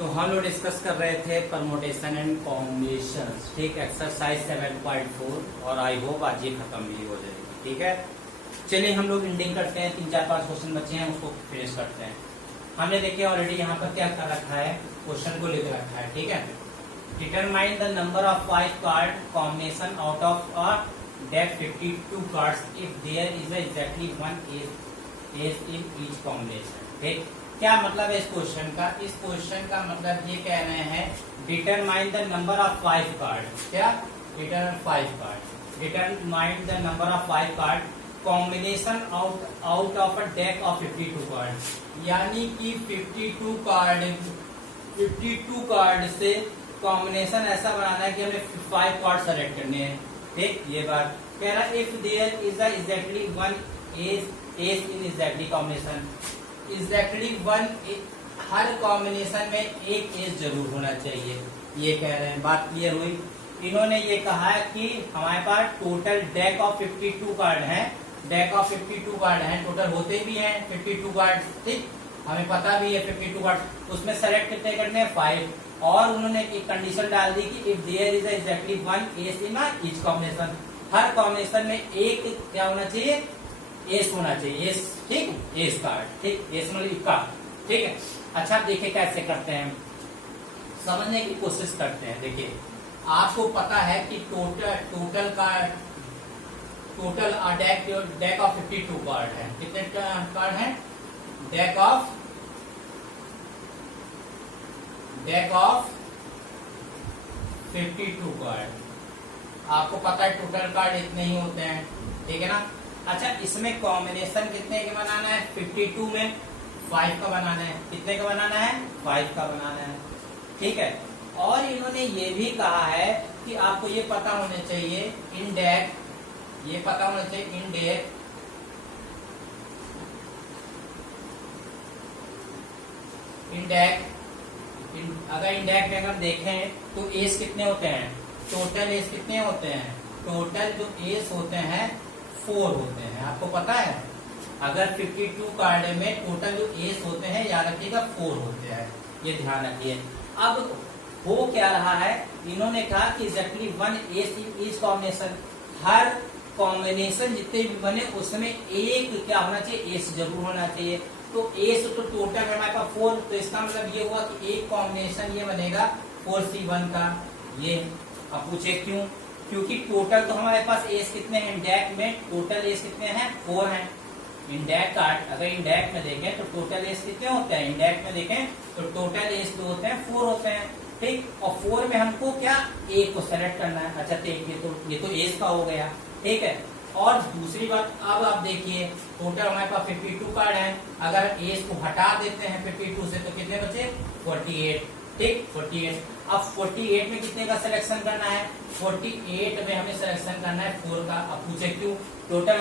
तो हम लोग डिस्कस कर रहे थे परमोटेशन एंड कॉम्बिनेशन, ठीक, एक्सरसाइज 7.4 और आई होप आज ये खत्म भी हो जाएगी। ठीक है, चलिए हम लोग एंडिंग करते हैं। 3-4-5 क्वेश्चन बचे हैं, उसको फिनिश करते हैं। हमने देखिए ऑलरेडी यहाँ पर क्या कर रखा है, क्वेश्चन को लिख रखा है। ठीक है, determine the number of 5 card combination out of a deck 52 cards if there is exactly 1 ace in each combination. ठीक, क्या मतलब है इस क्वेश्चन का? इस क्वेश्चन का मतलब ये कह रहे हैं determine the number of 5 card. क्या? Determine the number of 5 card combination out of a deck of 52 card. यानी कि 52 कार्ड से कॉम्बिनेशन ऐसा बनाना है कि हमें 5 कार्ड सेलेक्ट करने हैं। ठीक, ये बात कह रहा है if there is exactly 1 ace in exactly combination. Exactly 1 हर कॉम्बिनेशन में एक एज जरूर होना चाहिए, ये कह रहे हैं। बात क्लियर हुई? इन्होंने ये कहा है कि हमारे पास टोटल डेक ऑफ 52 कार्ड हैं, डेक ऑफ 52 कार्ड हैं, टोटल होते भी हैं 52 कार्ड। ठीक, हमें पता भी है 52 कार्ड, उसमें सेलेक्ट कितने करने हैं? 5। और उन्होंने एक कंडीशन डाल दी कि if there is exactly 1 ace in each combination. हर कॉम्बिनेशन में एक क्या होना चाहिए? एस होना चाहिए, एस। ठीक, एस कार्ड। ठीक, एस मतलब इक्का। ठीक है, अच्छा देखिए कैसे करते हैं, समझने की कोशिश करते हैं। देखिए आपको पता है कि टोटल डेक ऑफ 52 कार्ड है। कितने कार्ड हैं? Deck of 52 card. आपको पता है टोटल कार्ड इतने ही होते हैं, ठीक है ना। अच्छा, इसमें कॉम्बिनेशन कितने के बनाना है? 52 में 5 का बनाना है। कितने का बनाना है? 5 का बनाना है। ठीक है, और इन्होंने ये भी कहा है कि आपको ये पता होना चाहिए इन डेक, ये पता होना चाहिए इन डेक अगर इन डेक में अगर देखें तो एस कितने होते हैं? टोटल एस कितने होते हैं? टोटल जो एस होते हैं 4 होते हैं। आपको पता है अगर 52 कार्ड में टोटल जो एस होते हैं याद रखिएगा 4 होते हैं, ये ध्यान रखिए। अब हो क्या रहा है, इन्होंने कहा कि एग्जैक्टली 1 एस इन ईच कॉम्बिनेशन। हर कॉम्बिनेशन जितने भी बने उसमें एक क्या होना चाहिए? एस जरूर होना चाहिए। तो एस तो टोटल है हमारे पास 4, तो इसका मतलब ये हुआ कि एक कॉम्बिनेशन ये बनेगा 4C1 का। ये अब पूछे क्यों? क्योंकि टोटल तो हमारे पास एस कितने हैं? डेक में टोटल एस कितने हैं? 4 हैं। इंडेक कार्ड अगर इंडेक में देखें तो टोटल एस कितने होते हैं? इंडेक में देखें तो टोटल एस जो होते हैं 4 होते हैं। ठीक, और 4 में हमको क्या एक को सेलेक्ट करना है। अच्छा, ये तो एस का हो गया। ठीक है, और दूसरी बात अब आप देखिए टोटल हमारे पास 52 कार्ड है। अगर एस को हटा देते हैं 52 से तो कितने बचे? 48। ठीक, 48। अब 48 में कितने का सिलेक्शन करना है? 48 में हमें सिलेक्शन करना है 4 का। अब पूछे क्यों? टोटल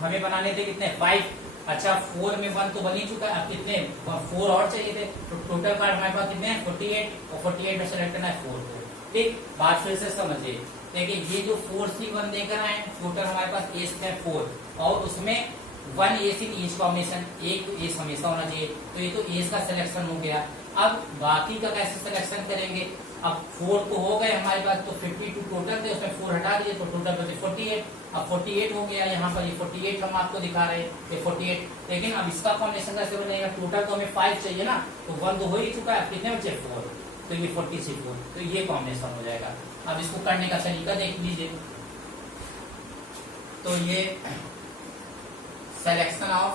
हमें बनाने थे कितने? 5। अच्छा, 4 में 1 तो बन ही चुका है, अब कितने 4 और चाहिए थे। तो टोटल कार्ड हमारे पास कितने हैं? 48, और 48 में सेलेक्ट करना है 4 को। ठीक, बात फिर से समझिए। देखिए ये जो 4C1 देकर आए टोटल हमारे पास एस है 4, और उसमें 1 एस इन ईच कॉम्बिनेशन, एक एस हमेशा होना चाहिए। तो ये तो एस का सिलेक्शन हो गया। अब बाकी का कैसे सिलेक्शन करेंगे? अब 4 तो हो गए हमारे पास, तो 52 टोटल थे, उसमें 4 हटा दिए तो टोटल बचे 48। अब 48 हो गया यहाँ पर, ये 48 हम आपको दिखा रहे हैं, ये 48। लेकिन अब इसका कॉम्बिनेशन कैसे बनेगा? टोटल तो हमें 5 चाहिए ना, तो 1 तो हो ही चुका है, कितने बचे? 4, तो ये 44, तो ये कॉम्बिनेशन हो जाएगा। अब इसको करने का तरीका देख लीजिए। तो ये सिलेक्शन ऑफ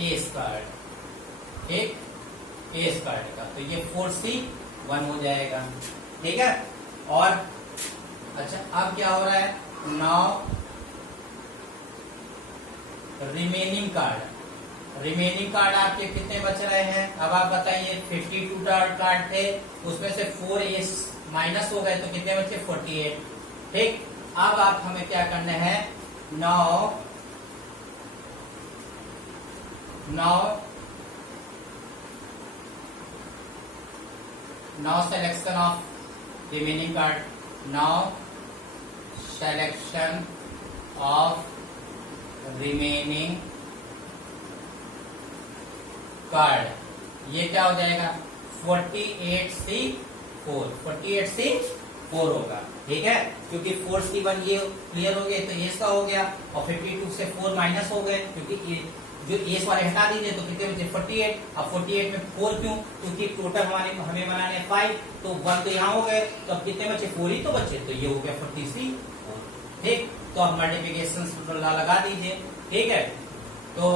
एस कार्ड, ठीक, एस कार्ड का, तो ये 4C1 हो जाएगा। ठीक है, और अच्छा अब क्या हो रहा है? नाउ रिमेनिंग कार्ड आपके कितने बच रहे हैं? अब आप बताइए 52 कार्ड थे, उसमें से 4 एस माइनस हो गए तो कितने बचे? 48। ठीक, अब आप हमें क्या करना है? Now selection of remaining card. Now selection of remaining card, ये क्या हो जाएगा 48C4, 48C4 होगा, ठीक है, क्योंकि 4C1 ये क्लियर हो गए तो एस का हो गया, और 52 से 4 माइनस हो गए, क्योंकि जो एस वाले हटा दीजिए तो कितने बचे 48, अब 48 में 4 क्यों, क्योंकि टोटल हमें बनाने 5, तो 1 तो यहाँ हो गए, तो अब कितने बचे 4 ही तो बचे, तो ये हो गया 40C4, ठीक। तो अब मल्टीप्लिकेशन लगा दीजिए, ठीक है। तो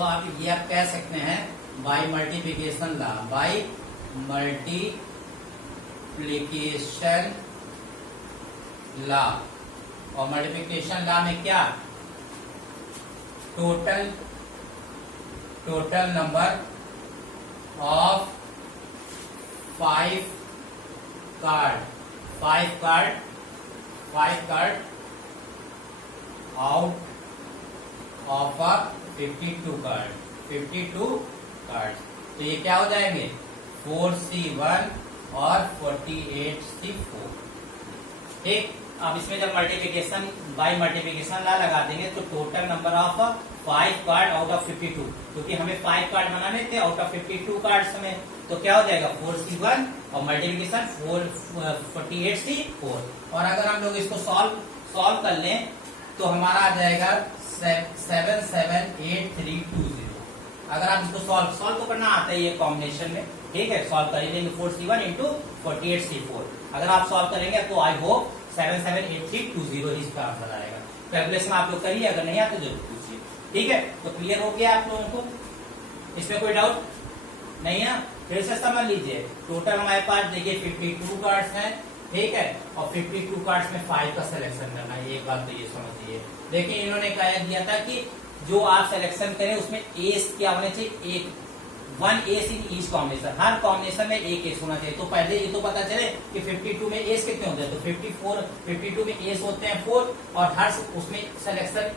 आप ये आप कह सकते हैं बाय मल्टीप्लिकेशन ला, बाय मल्टीप्लिकेशन ला, और मल्टीप्लिकेशन ला में क्या total number of 5 card out of 52 card, 52 card, तो ये क्या हो जाएंगे 4C1 और 48C4, ठीक। अब इसमें जब मल्टीप्लिकेशन बाय मल्टीप्लिकेशन ला लगा देंगे तो total number of 5 card out of 52, क्योंकि हमें 5 कार्ड बनाने थे आउट ऑफ 52 कार्ड्स में, तो क्या हो जाएगा 4C1 और मल्टीप्लिकेशन 48C4, और अगर हम लोग इसको सॉल्व कर लें तो हमारा आ जाएगा 778320। अगर आप इसको सॉल्व तो करना आता है ये कॉम्बिनेशन में, ठीक है, सॉल्व कर लेंगे 4C1 इंटू 48C4, अगर आप सॉल्व करेंगे तो आई होप 778320 इसका आंसर आएगा। कैलकुलेशन आप लोग करिए, अगर नहीं आता जरूर पूछिए, ठीक है। तो क्लियर हो गया आप लोगों को, इसमें कोई डाउट नहीं है, फिर से समझ लीजिए। टोटल हमारे पास देखिए 52 कार्ड्स हैं, ठीक है, और 52 कार्ड्स में 5 का सिलेक्शन करना है, एक बात तो ये समझिए। देखिए इन्होंने कहा दिया था कि जो आप सिलेक्शन करें उसमें एस क्या होना चाहिए, एक 1 एस इन ईच कॉम्बिनेशन, हर कॉम्बिनेशन में एक एस होना चाहिए। तो पहले ये तो पता चले कि 52 में एस कितने होते हैं, तो 52 में एस होते हैं 4, और हर उसमें सिलेक्शन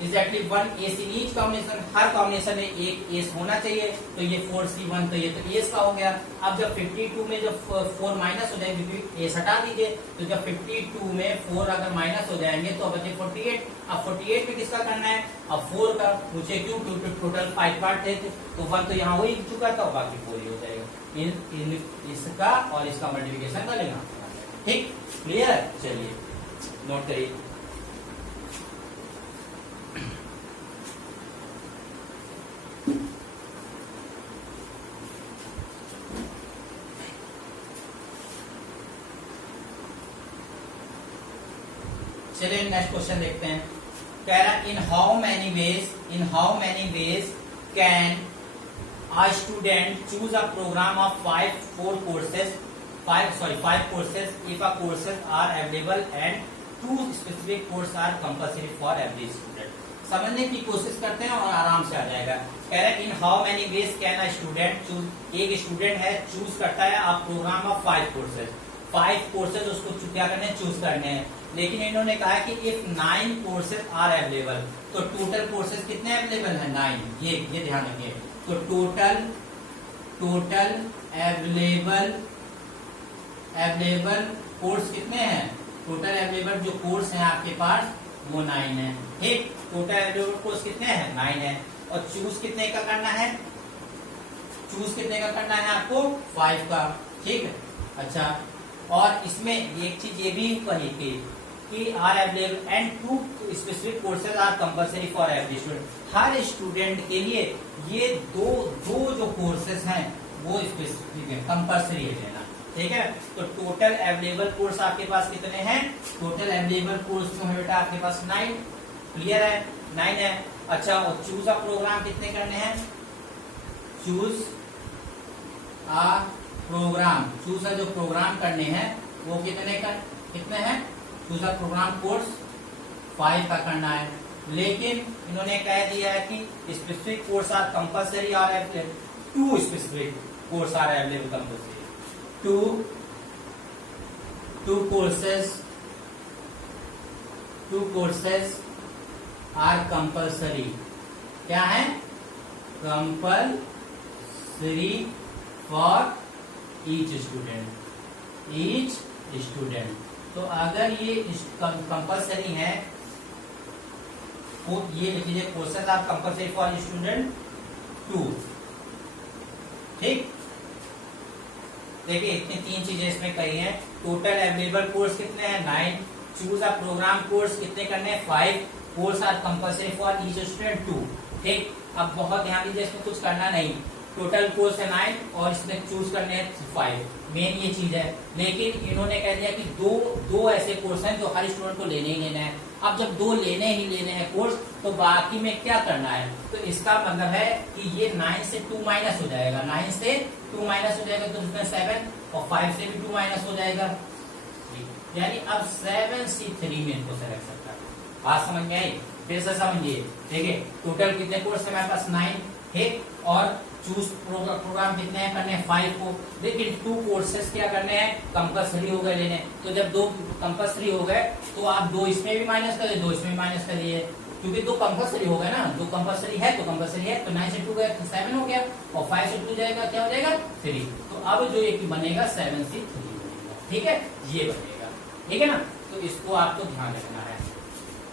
एग्जैक्टली 1 एस इन ईच कॉम्बिनेशन, हर कॉम्बिनेशन में एक एस होना चाहिए, तो ये 4C1 तो ये तो एस का हो गया। अब जब 52 में जब 4 माइनस हो जाएंगे, क्योंकि एस हटा दीजिए, तो जब 52 में 4 अगर माइनस हो जाएंगे तो बचे 48, अब 48 में किसका करना है, अब 4 का पूछे क्यों, क्योंकि टोटल 5 पार्ट थे, तो 1 तो यहाँ हो ही चुका था, बाकी 4 ही हो जाएगा। इसका और इसका मल्टीप्लिकेशन कर लेना, ठीक, क्लियर है। चलिए नोट करिए। चलिए नेक्स्ट क्वेश्चन देखते हैं। कह रहा in how many ways can a student choose a program of 5 courses if a courses are available and 2 specific courses are compulsory for every student। समझने की कोशिश करते हैं और आराम से आ जाएगा। कह रहे in how many ways can a student choose, एक स्टूडेंट है चूज करता है आप प्रोग्राम ऑफ 5 कोर्सेज उसको क्या करने हैं, चूज करने हैं। लेकिन इन्होंने कहा कि इफ 9 कोर्सेज आर अवेलेबल, तो टोटल कोर्सेज कितने अवेलेबल है 9, ये ध्यान रखिए। तो टोटल अवेलेबल कोर्स कितने हैं, टोटल अवेलेबल जो कोर्स हैं आपके पास वो 9 है, ठीक। टोटल अवेलेबल कोर्स कितने हैं 9 है, और चूज कितने का करना है, आपको 5 का, ठीक है। अच्छा, और इसमें एक चीज ये भी कही थी कि are available and 2 specific courses are compulsory for every student, हर स्टूडेंट के लिए ये दो जो कोर्सेज हैं वो स्पेसिफिक है, कंपलसरी है लेना, ठीक है। तो टोटल अवेलेबल कोर्स आपके पास कितने हैं, टोटल अवेलेबल कोर्स जो है बेटा आपके पास 9, क्लियर है, 9 है। अच्छा, और चूज अ प्रोग्राम कितने करने हैं, चूज जो प्रोग्राम करने हैं वो कितने हैं, चूज अ प्रोग्राम कोर्स 5 का करना है। लेकिन इन्होंने कह दिया है कि स्पेसिफिक कोर्स आर कंपलसरी और 2 specific course are available compulsory, 2 courses are compulsory, क्या है, कंपलसरी फॉर ईच स्टूडेंट। तो अगर ये कंपलसरी है ये लिख लीजिए courses are compulsory for student 2। ठीक, देखिए इतनी 3 चीजें इसमें कही हैं। टोटल अवेलेबल कोर्स कितने हैं 9। चूज अ प्रोग्राम कोर्स कितने करने हैं 5। Course are compulsory for each student 2। ठीक, अब बहुत ध्यान दीजिए, इसमें कुछ करना नहीं। टोटल कोर्स है 9 और इसमें चूज करने हैं 5, मेन ये चीज है। लेकिन इन्होंने कह दिया कि दो ऐसे कोर्स हैं जो हर स्टूडेंट को लेने ही लेने हैं। अब जब 2 लेने ही लेने हैं कोर्स, तो बाकी में क्या करना है, तो इसका मतलब है कि ये 9 से 2 माइनस हो जाएगा। 9 से 2 माइनस हो जाएगा तो उसमें 7 और 5 से भी 2 माइनस हो जाएगा, यानी अब 7C3 में इनको सेलेक्ट सकता है। बात समझ में आई? फिर से समझिए, देखिए टोटल कितने कोर्स है हमारे पास 9। ठीक, और चूज प्रोग्राम कितने हैं करने हैं 5 को। लेकिन 2 कोर्सेज क्या करने हैं कंपलसरी हो गए लेने। तो जब 2 कंपलसरी हो गए तो आप 2 इसमें भी माइनस करिए, 2 इसमें भी माइनस करिए, क्योंकि 2 कंपलसरी हो गए ना। 2 कंपलसरी है तो कंपलसरी है, तो 9 से 2 गया तो 7 हो गया, और 5 से 2 जाएगा क्या हो जाएगा 3। तो अब जो एक बनेगा 7C3 बनेगा। ठीक है, ये बनेगा। ठीक है ना, तो इसको आपको ध्यान रखना है।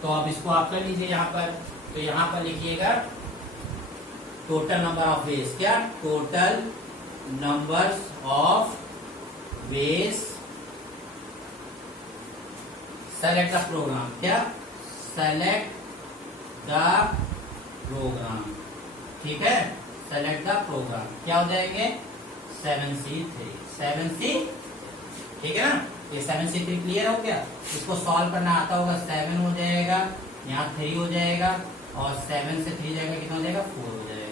तो अब इसको आप कर लीजिए यहाँ पर। तो यहाँ पर लिखिएगा टोटल नंबर ऑफ वेज, क्या total numbers of ways select the program, क्या सेलेक्ट द प्रोग्राम। ठीक है, सेलेक्ट द प्रोग्राम क्या हो जाएंगे 7C3। 7C, ठीक है ना, ये 7C3 क्लियर हो गया। इसको सॉल्व करना आता होगा, 7 हो जाएगा, यहाँ 3 हो जाएगा, और 7 से 3 जाएगा कितना हो जाएगा 4 हो जाएगा।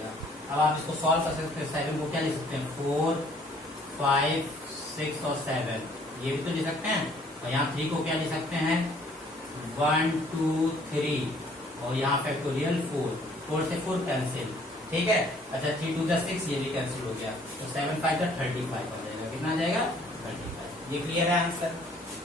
अब आप इसको सॉल्व कर सकते हैं। 7 को क्या लिख सकते हैं 4, 5, 6 और 7, ये भी तो लिख सकते हैं। और यहाँ 3 को क्या लिख सकते हैं 1, 2, 3, और यहाँ फैक्टोरियल 4 से 4 कैंसिल। ठीक है, अच्छा 3 2 6, ये भी कैंसिल हो गया, तो 7 5 35 हो जाएगा। कितना आ जाएगा 35। ये क्लियर है आंसर?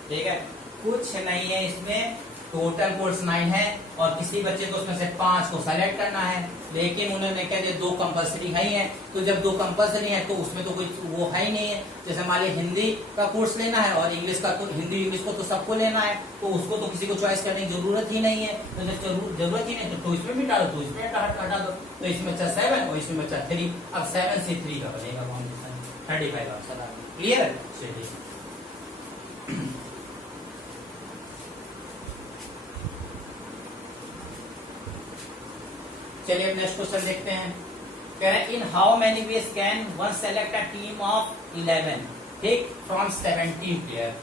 ठीक है, कुछ नहीं है इसमें। टोटल कोर्स 9 है और किसी बच्चे को उसमें से 5 को सेलेक्ट करना है, लेकिन उन्होंने कह दिया 2 कंपलसरी है ही है। तो जब 2 कंपलसरी है तो उसमें तो कोई वो है ही नहीं है। जैसे मान लीजिए हिंदी का कोर्स लेना है और इंग्लिश का, हिंदी इंग्लिश को तो सबको लेना है, तो उसको तो किसी को चॉइस करने की जरूरत ही नहीं है। तो जब जरूरत ही नहीं तो इसमें भी डालो, तो इसमें हटा दो। तो इसमें बचा 7 और इसमें बचा 3। अब 7C3 का बनेगा कॉम्बिनेशन 35 आंसर। क्लियर है? चलिए चलिए नेक्स्ट क्वेश्चन देखते हैं। कह रहे हैं in how many ways can one select a team of 11, ठीक, फ्रॉम 17 प्लेयर।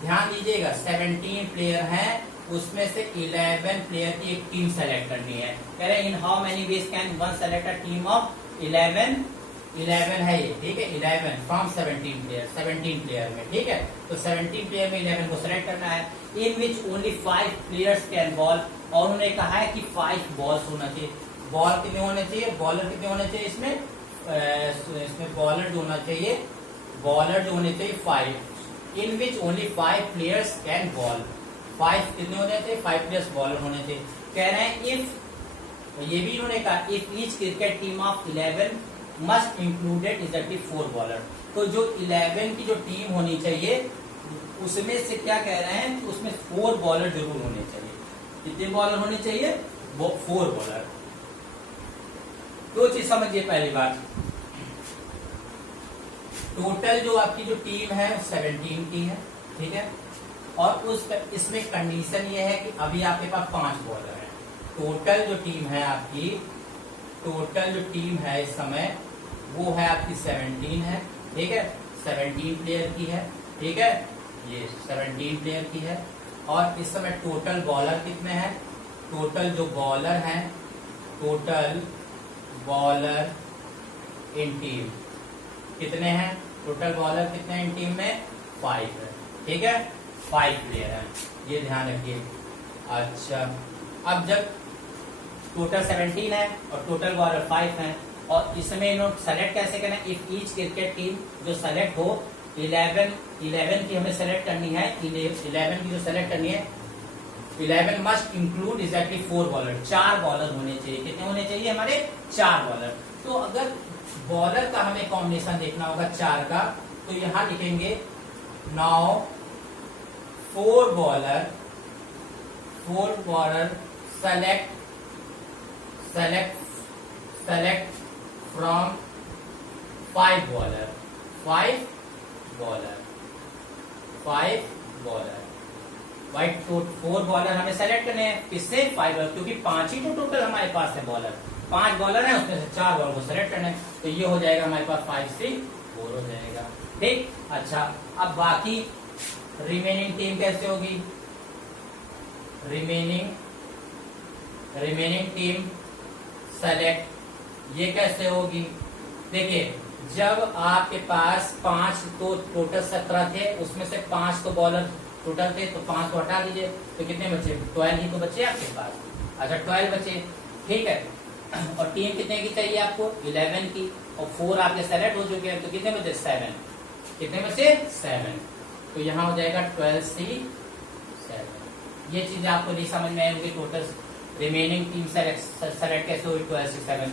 ध्यान दीजिएगा 17 प्लेयर हैं, उसमें से 11 प्लेयर की एक टीम सेलेक्ट करनी है। कह रहे हैं in how many ways can one select a team of 11 है ये, ठीक है, 11 फ्रॉम 17 प्लेयर, 17 प्लेयर में। ठीक है, तो 17 प्लेयर में 11 को सेलेक्ट करना है। In which only 5 players can bowl, और उन्होंने कहा है कि 5 बॉल्स होना चाहिए। बॉल कितने होने चाहिए, बॉलर कितने होने चाहिए इसमें बॉलर जो होना चाहिए, बॉलर जो होने चाहिए 5। In which only 5 players can bowl, 5 कितने होने चाहिए 5 प्लेयर्स बॉलर होने चाहिए। कह रहे हैं इफ, ये भी इन्होंने कहा if each cricket team of 11 must included is 4 bowler. तो जो 11 की जो टीम होनी चाहिए उसमें से क्या कह रहे हैं, उसमें 4 बॉलर जरूर होने चाहिए। कितने बॉलर होने चाहिए 4 बॉलर। 2 चीज समझिए। पहली बात, टोटल जो आपकी जो टीम है 17 की है, ठीक है, और इसमें कंडीशन ये है कि अभी आपके पास 5 बॉलर हैं। टोटल जो टीम है आपकी, टोटल जो टीम है इस समय वो है आपकी 17 है, ठीक है, 17 प्लेयर की है, ठीक है, ये 17 प्लेयर की है। और इस समय टोटल बॉलर कितने हैं, टोटल जो बॉलर हैं, टोटल बॉलर इन टीम कितने हैं, टोटल बॉलर कितने हैं इन टीम में 5 है, ठीक है, 5 प्लेयर हैं, ये ध्यान रखिए। अच्छा, अब जब टोटल 17 है और टोटल बॉलर 5 है, और इसमें इन्होंने सेलेक्ट कैसे करना है, इफ ईच क्रिकेट टीम जो सेलेक्ट हो 11 की हमें सेलेक्ट करनी है, 11 की जो सेलेक्ट करनी है 11 must include exactly 4 bowler, 4 bowler होने चाहिए। कितने होने चाहिए हमारे 4 बॉलर। तो अगर बॉलर का हमें कॉम्बिनेशन देखना होगा 4 का, तो यहां लिखेंगे now 4 bowler select select from 5 bowler, 5 bowler भाई। तो 4 बॉलर हमें सेलेक्ट करने हैं, किससे? 5 बॉलर, क्योंकि 5 ही तो टोटल हमारे पास है बॉलर। 5 बॉलर है, उसमें से 4 बॉलर को सेलेक्ट करना है, तो ये हो जाएगा हमारे पास 5 से 4 हो जाएगा। ठीक, अच्छा अब बाकी रिमेनिंग टीम कैसे होगी? रिमेनिंग टीम सेलेक्ट, ये कैसे होगी? देखिए, जब आपके पास 5 तो टोटल 17 थे, उसमें से 5 तो बॉलर टोटल थे, तो 5 को हटा दीजिए, तो कितने बचे? 12 ही तो बचे आपके पास। अच्छा 12 बचे, ठीक है। और टीम कितने की चाहिए आपको? 11 की, और 4 आपके सेलेक्ट हो चुके हैं, तो कितने बचे? 7। कितने बचे? 7। तो यहाँ हो जाएगा 12C7। ये चीज आपको नहीं समझ में आएगी। टोटल रिमेनिंग टीम सेलेक्ट कैसे हुई? 12C7।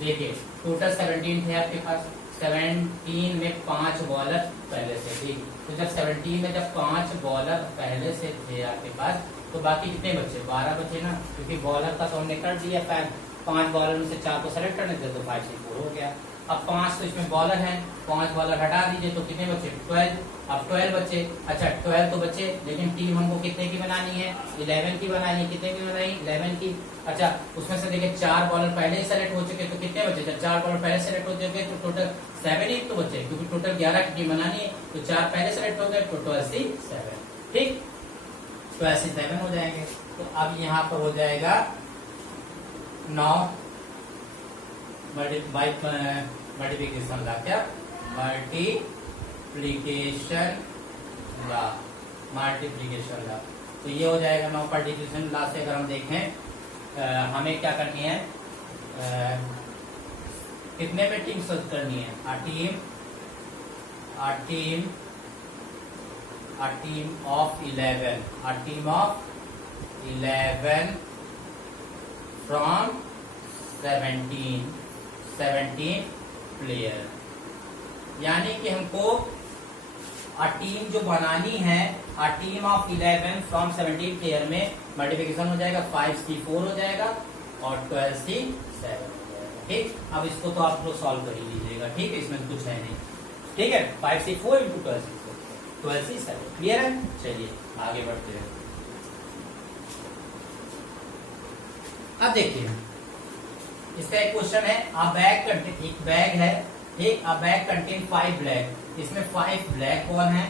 देखिए टोटल 17 थे आपके पास, 17 में 5 बॉलर पहले से थी, तो जब 17 में जब 5 बॉलर पहले से थे आपके पास, तो बाकी कितने बचे? 12 बचे ना, क्योंकि बॉलर का तो हमने कर दिया। 5 बॉलर में से 4 को सेलेक्ट करने थे, तो 5 से 4 हो गया। अब 5 तो इसमें बॉलर हैं, 5 बॉलर हटा दीजिए, तो कितने बचे? 12। अब 12 बचे। अच्छा 12 तो बचे, लेकिन टीम हमको कितने की बनानी है? 11 की बनानी है। कितने की बनाई? 11 की। अच्छा उसमें से देखिए 4 बॉलर पहले ही सेलेक्ट हो चुके, तो कितने बचे? जब 4 बॉलर पहले सेलेक्ट हो चुके, तो टोटल 7 ही तो बचे, क्योंकि टोटल 11 की टीम बनानी है, तो 4 पहले सेलेक्ट हो गए, तो 12C7। ठीक, 12C7 हो जाएंगे। तो अब यहाँ पर हो जाएगा 9 मल्टीप्लीकेशन ला, क्या? मल्टीप्लीकेशन ला। तो ये हो जाएगा 9 मल्टीप्लीकेशन ला से। अगर हम देखें हमें क्या करनी है, कितने में टीम सर्च करनी है? a team of 11 from 17 player. यानी कि हमको टीम जो बनानी है, टीम ऑफ 11 फ्रॉम 17 प्लेयर में मल्टीप्लिकेशन हो जाएगा, 5C4 हो जाएगा और 12C7 हो जाएगा। ठीक, अब इसको तो आप लोग सॉल्व कर ही लीजिएगा। ठीक है, इसमें कुछ है नहीं। ठीक है, 5C4 इंटू 12C7। क्लियर है? चलिए आगे बढ़ते हैं। अब देखिए इसका एक क्वेश्चन है, एक बैग है। ठीक, अ बैग कंटेन 5 ब्लैक, इसमें 5 ब्लैक बॉल हैं।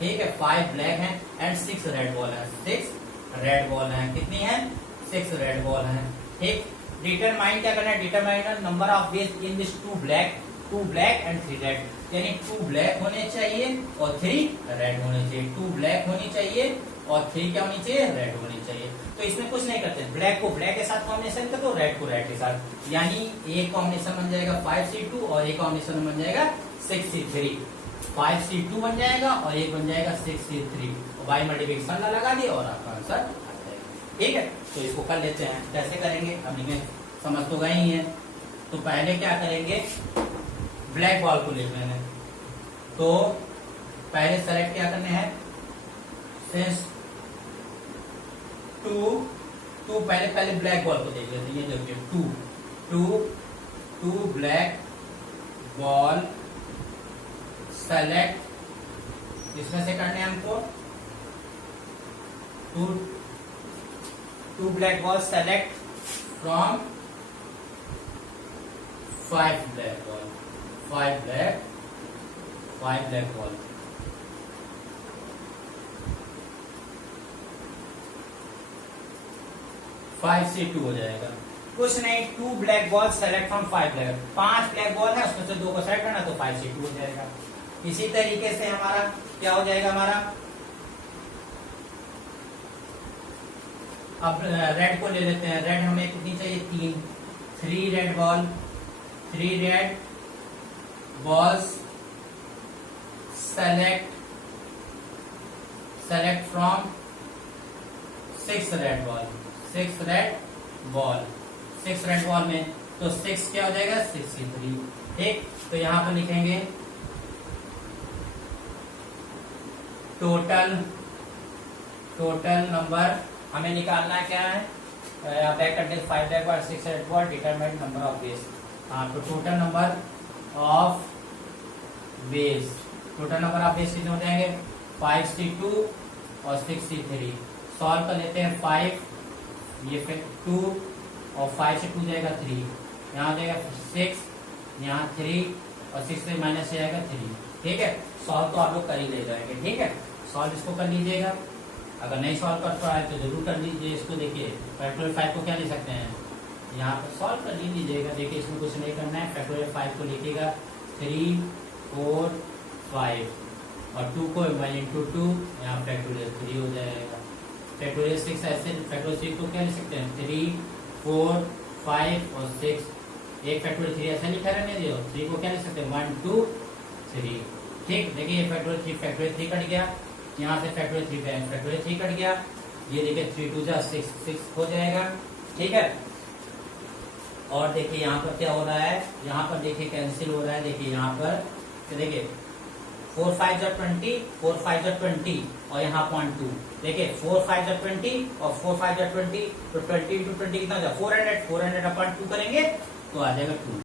ठीक है, 5 ब्लैक हैं एंड 6 रेड बॉल है। 6 रेड बॉल है। कितनी है? 6 रेड बॉल है। ठीक, डिटरमाइन क्या करना है? Determine number of base in this 2 black and 3 red. यानी 2 ब्लैक होने चाहिए और 3 रेड होने चाहिए। 2 ब्लैक होनी चाहिए और 3 क्या होनी चाहिए? रेड होनी चाहिए। तो इसमें कुछ नहीं करते, ब्लैक को ब्लैक के साथ कॉम्बिनेशन कर दो, रेड को रेड के साथ। यानी एक कॉम्बिनेशन बन जाएगा 5C2 और एक कॉम्बिनेशन बन जाएगा 6C3। 5C2 बन जाएगा और एक बन जाएगा 6C3। बाई मल्टीप्लिकेशन लगा दिया और आपका आंसर आ जाएगा। ठीक है, तो इसको कर लेते हैं। कैसे करेंगे अब इन्हें समझ तो गए ही है। तो पहले क्या करेंगे, ब्लैक बॉल को ले लेंगे। तो पहले सेलेक्ट क्या करने हैं, सिंस टू पहले ब्लैक बॉल को देख लेते हैं। ये देखिए टू ब्लैक बॉल सेलेक्ट, इसमें से करने हैं हमको two black ball select from 5 black ball, 5 black ball. Five C2 हो जाएगा। कुछ नहीं, 2 black ball select from 5 black. 5 black ball है, उसमें से 2 को सेलेक्ट करना, तो 5C2 हो जाएगा। इसी तरीके से हमारा क्या हो जाएगा, हमारा अब रेड को ले लेते हैं। रेड हमें कितनी चाहिए? 3 red balls select from 6 red ball. 6 red ball में तो 6 क्या हो जाएगा? 6C3। ठीक, तो यहां पर लिखेंगे टोटल नंबर हमें निकालना क्या है? बैक करते 5 backward 6 forward determine number of base. हाँ, तो total number of base, total number of base कितने हो जाएंगे? 5C2 और 6C3। सॉल्व कर लेते हैं 5, ये फिर 2 और 5 से 2 जाएगा 3, यहाँ जाएगा 6, यहाँ 3 और 6 से माइनस से जाएगा 3। ठीक है, सॉल्व तो आप लोग कर ही ले जाएंगे। ठीक है, सॉल्व इसको कर लीजिएगा। अगर नहीं सॉल्व कर पाए तो जरूर कर लीजिए इसको। देखिए फैक्टोरियल 5 को क्या ले सकते हैं, यहाँ पर सॉल्व कर लीजिएगा। देखिए इसमें कुछ नहीं करना है, फैक्टोरियल 5 को लिखिएगा 3, 4, 5 और 2 को 1 into 2, यहाँ फैक्टोरियल 3 हो जाएगा। फैक्टोरियल 6 ऐसे, फैक्टोरियल 6 को क्या लिख सकते हैं 3, 4, 5 और 6। एक फैक्टोरियल 3 ऐसा लिखा रहने दो, 3 को क्या लिख सकते हैं 1, 2, 3। ठीक, देखिए ये फैक्टोरियल 3 कट गया, यहाँ से फैक्टोरियल 3 पे फैक्टोरियल 3 कट गया, ये देखिए 3 2 जा 6 हो जाएगा। ठीक है, और देखिए यहाँ पर क्या हो रहा है, यहाँ पर देखिए कैंसिल हो रहा है। देखिए यहाँ पर तो देखिए 4 5 जा 20, 4 5 जा 20 और यहाँ 0.2। देखिए 4 5 जा 20 और 4 5 जा 20, तो 20 into 20 कितना हो जाएगा 400 400 अपॉन 2 करेंगे तो आ जाएगा 2।